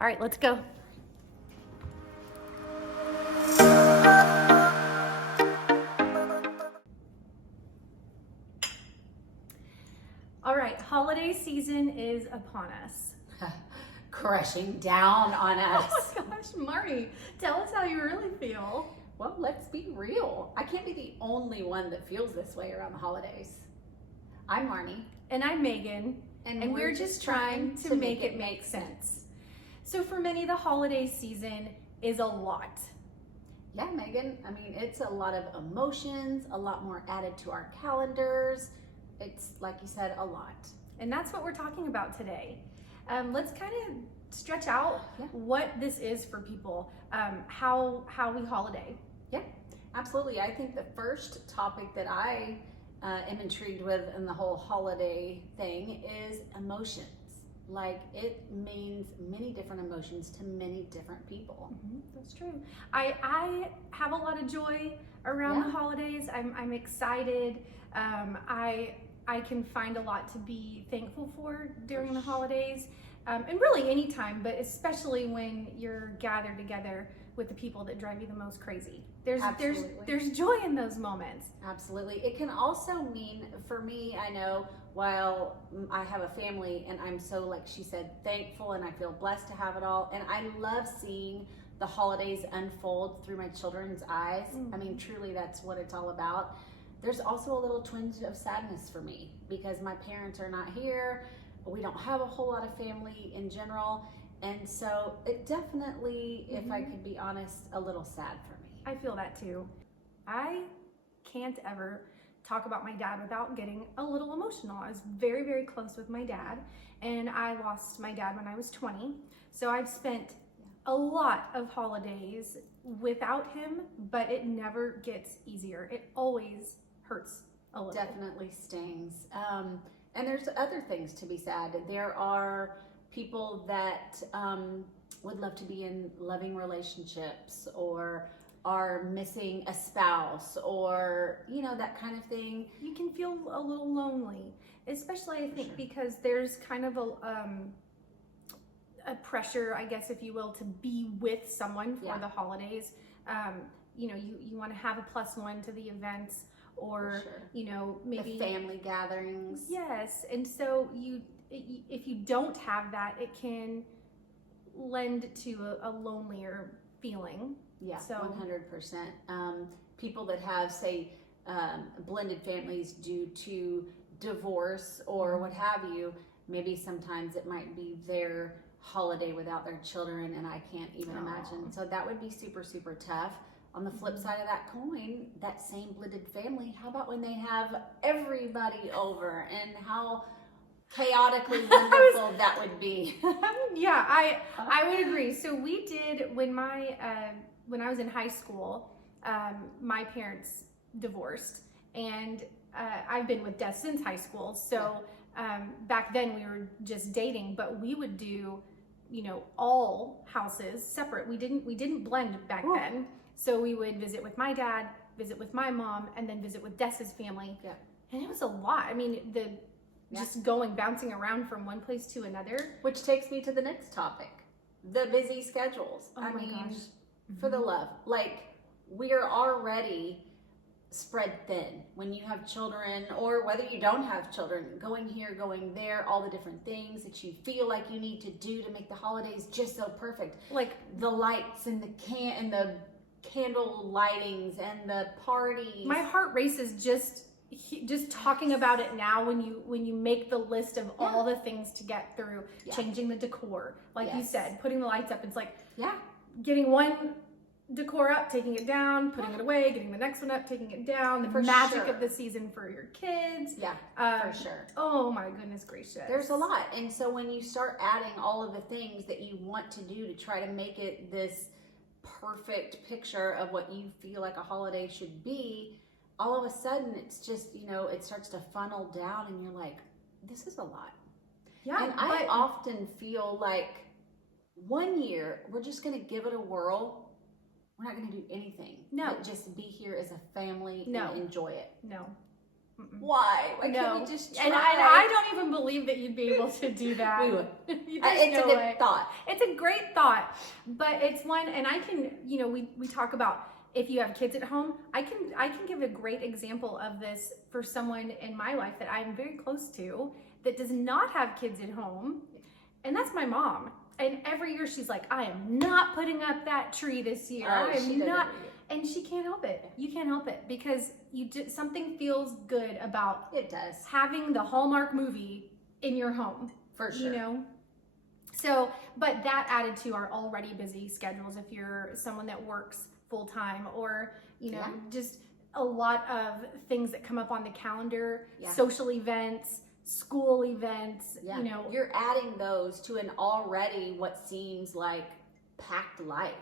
All right, let's go. All right, holiday season is upon us. Crushing down on us. Oh my gosh, Marnie, tell us how you really feel. Well, let's be real. I can't be the only one that feels this way around the holidays. I'm Marnie. And I'm Megan, and we're just trying to make it make sense. So for many, the holiday season is a lot. Yeah, Megan. I mean, it's a lot of emotions, a lot more added to our calendars. It's, like you said, a lot. And that's what we're talking about today. Let's kind of stretch out what this is for people, how we holiday. Yeah, absolutely. I think the first topic that I am intrigued with in the whole holiday thing is emotions. Like, it means many different emotions to many different people. That's true. I have a lot of joy around the holidays. I'm excited. I can find a lot to be thankful for during the holidays, and really any time, but especially when you're gathered together with the people that drive you the most crazy. There's joy in those moments. Absolutely. It can also mean, for me, I know, while I have a family and I'm so, like she said, thankful, and I feel blessed to have it all, and I love seeing the holidays unfold through my children's eyes. I mean, truly, that's what it's all about. There's also a little twinge of sadness for me because my parents are not here. We don't have a whole lot of family in general. And so it definitely, if I could be honest, a little sad for me. I feel that too. I can't ever talk about my dad without getting a little emotional. I was very, very close with my dad, and I lost my dad when I was 20. So I've spent a lot of holidays without him, but it never gets easier. It always hurts a little. Definitely stings. And there's other things to be sad. There are people that would love to be in loving relationships, or are missing a spouse, or, you know, that kind of thing. You can feel a little lonely, especially I think because there's kind of a pressure, I guess, if you will, to be with someone for the holidays. You know, you want to have a +1 to the events, or you know, maybe the family gatherings. Yes, and so if you don't have that, it can lend to a lonelier feeling. Yeah, so 100%. People that have, say, blended families due to divorce or what have you, maybe sometimes it might be their holiday without their children, and I can't even imagine. So that would be super, super tough. On the flip side of that coin, that same blended family, how about when they have everybody over, and how chaotically wonderful that would be. Yeah, I would agree. So we did, when I was in high school, my parents divorced, and I've been with Des since high school. So back then we were just dating, but we would do, you know, all houses separate. We didn't blend back then. So we would visit with my dad, visit with my mom, and then visit with Des's family. Yeah. And it was a lot. I mean, just bouncing around from one place to another. Which takes me to the next topic, the busy schedules. Oh my gosh. For the love, like, we are already spread thin when you have children, or whether you don't have children, going here, going there, all the different things that you feel like you need to do to make the holidays just so perfect. Like the lights and the candle lightings and the parties. My heart races just talking about it now. When you make the list of all the things to get through, changing the decor, like you said, putting the lights up, it's like getting one decor up, taking it down, putting it away, getting the next one up, taking it down, the magic of the season for your kids. For sure. Oh my goodness gracious. There's a lot. And so when you start adding all of the things that you want to do to try to make it this perfect picture of what you feel like a holiday should be, all of a sudden it's just, you know, it starts to funnel down, and you're like, this is a lot. Yeah. And I often feel like one year we're just going to give it a whirl. We're not going to do anything. No. But just be here as a family and enjoy it. No. Why? Why No. can't we just try? And I don't even believe that you'd be able to do that. We would. There's It's no a good way. thought. It's a great thought, but it's one, and I can, we talk about if you have kids at home, I can give a great example of this for someone in my life that I'm very close to that does not have kids at home, and that's my mom. And every year she's like, I am not putting up that tree this year. I she am does not. every year. And she can't help it. You can't help it because something feels good about It does. having the Hallmark movie in your home. For sure. So, but that added to our already busy schedules, if you're someone that works full time or, Yeah. just a lot of things that come up on the calendar, Yeah. social events, school events, Yeah. You're adding those to an already what seems like packed life.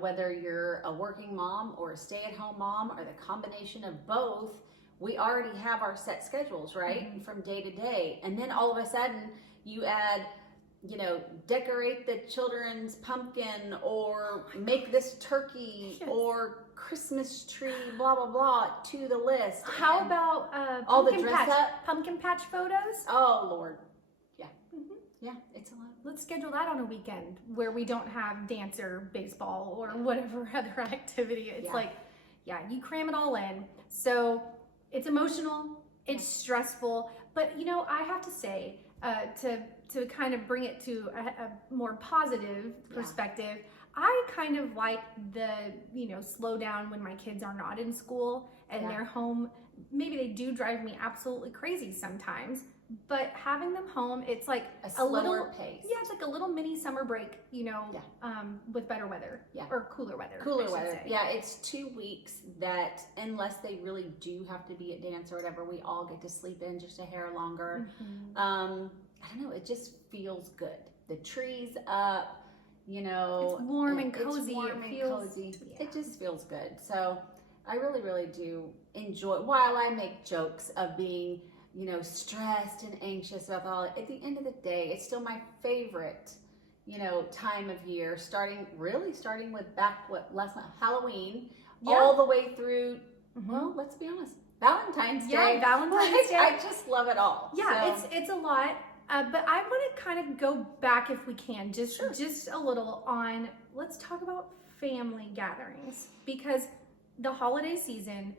Whether you're a working mom or a stay-at-home mom or the combination of both, we already have our set schedules, right? From day to day. And then all of a sudden you add, decorate the children's pumpkin or make this turkey Yes. or Christmas tree, blah, blah, blah, to the list. How And- about all the pumpkin dress patch, up? pumpkin patch photos? Oh, Lord. Yeah. Mhm. Yeah, it's a lot. Let's schedule that on a weekend where we don't have dance or baseball or whatever other activity. It's Yeah. like, you cram it all in. So it's emotional, it's stressful, but I have to say, to kind of bring it to a more positive perspective, I kind of like the, slow down when my kids are not in school and Yeah. they're home. Maybe they do drive me absolutely crazy sometimes, but having them home, it's like A slower little pace. Yeah, it's like a little mini summer break, with better weather, Yeah. or cooler weather. I Cooler should weather. say. Yeah, it's 2 weeks that, unless they really do have to be at dance or whatever, we all get to sleep in just a hair longer. Mhm. I don't know, it just feels good. The tree's up, It's warm and cozy. It's warm It and feels- cozy. yeah. It just feels good. So I really, really do enjoy, while I make jokes of being, stressed and anxious about all, at the end of the day, it's still my favorite, time of year, starting with Halloween, Yeah. all the way through, Mhm. well, let's be honest, Valentine's Yeah, Day. Valentine's Like, Day. I just love it all. Yeah, So, it's a lot, but I want to kind of go back, if we can, just a little on. Let's talk about family gatherings, because the holiday season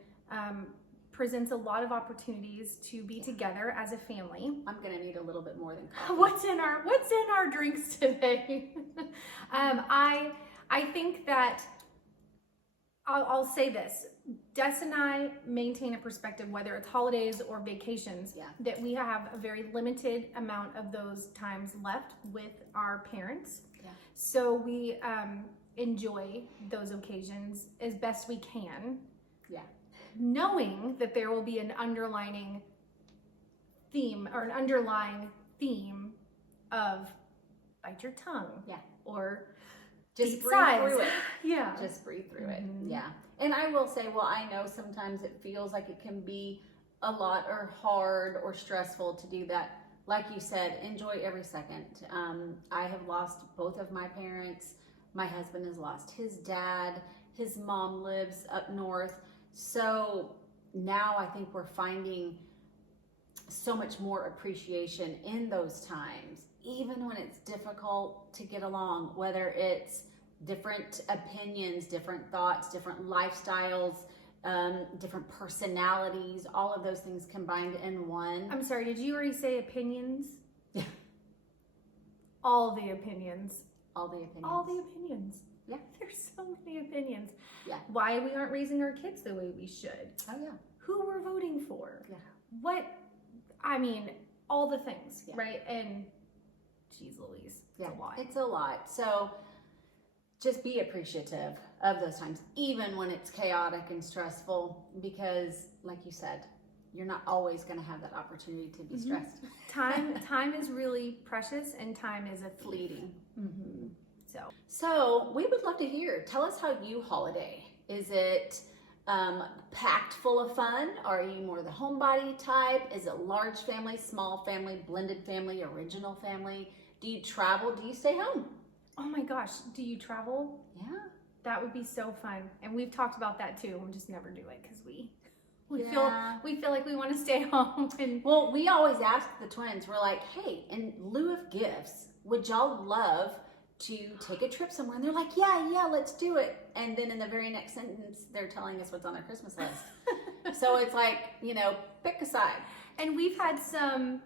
presents a lot of opportunities to be together as a family. I'm gonna need a little bit more than coffee. What's in our drinks today? I think that I'll say this. Des and I maintain a perspective, whether it's holidays or vacations, Yeah. that we have a very limited amount of those times left with our parents. Yeah. So we enjoy those occasions as best we can. Yeah. Knowing that there will be an underlying theme of bite your tongue. Yeah. Or Just deep breathe sighs. through it. Yeah. Just breathe through it. Mhm. Yeah. And I will say, well, I know sometimes it feels like it can be a lot or hard or stressful to do that. Like you said, enjoy every second. I have lost both of my parents. My husband has lost his dad. His mom lives up north. So now I think we're finding so much more appreciation in those times, even when it's difficult to get along, whether it's different opinions, different thoughts, different lifestyles, different personalities, all of those things combined in one. I'm sorry, did you already say opinions? Yeah. All the opinions. All the opinions. All the opinions. Yeah. There's so many opinions. Yeah. Why we aren't raising our kids the way we should. Oh, yeah. Who we're voting for. Yeah. All the things, Yeah. right? And geez Louise, it's Yeah, a lot. it's a lot. So just be appreciative of those times, even when it's chaotic and stressful, because like you said, you're not always going to have that opportunity to be Mhm. stressed. Time is really precious, and time is a thief. Fleeting. Mm-hmm. So we would love to hear. Tell us how you holiday. Is it packed full of fun? Are you more the homebody type? Is it large family, small family, blended family, original family? Do you travel? Do you stay home? Oh my gosh, do you travel? Yeah. That would be so fun. And we've talked about that too. We'll just never do it because we We Yeah. feel like we want to stay home and Well, we always ask the twins, we're like, hey, in lieu of gifts, would y'all love to take a trip somewhere? And they're like, yeah, let's do it. And then in the very next sentence, they're telling us what's on their Christmas list. So it's like, pick a side. And we've had some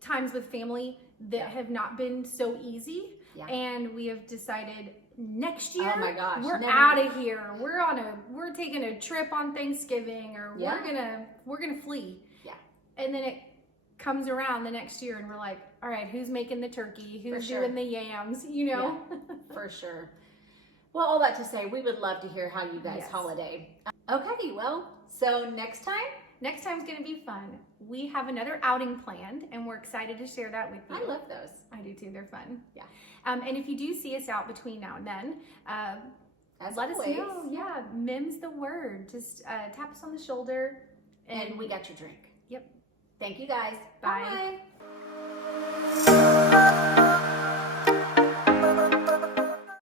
times with family that have not been so easy. Yeah. And we have decided next year, Oh my gosh, we're never- out of here. We're taking a trip on Thanksgiving, or Yeah. we're gonna flee. Yeah. And then it comes around the next year, and we're like, all right, who's making the turkey? Who's sure. doing the yams? For sure. Well, all that to say, we would love to hear how you guys Yes. holiday. Okay, well, so next time, Next time's gonna be fun. We have another outing planned, and we're excited to share that with you. I love those. I do too. They're fun. Yeah. And if you do see us out between now and then, As let always. us know. Yeah, mim's the word. Just tap us on the shoulder, And we got your drink. Yep. Thank you guys. Bye. Bye.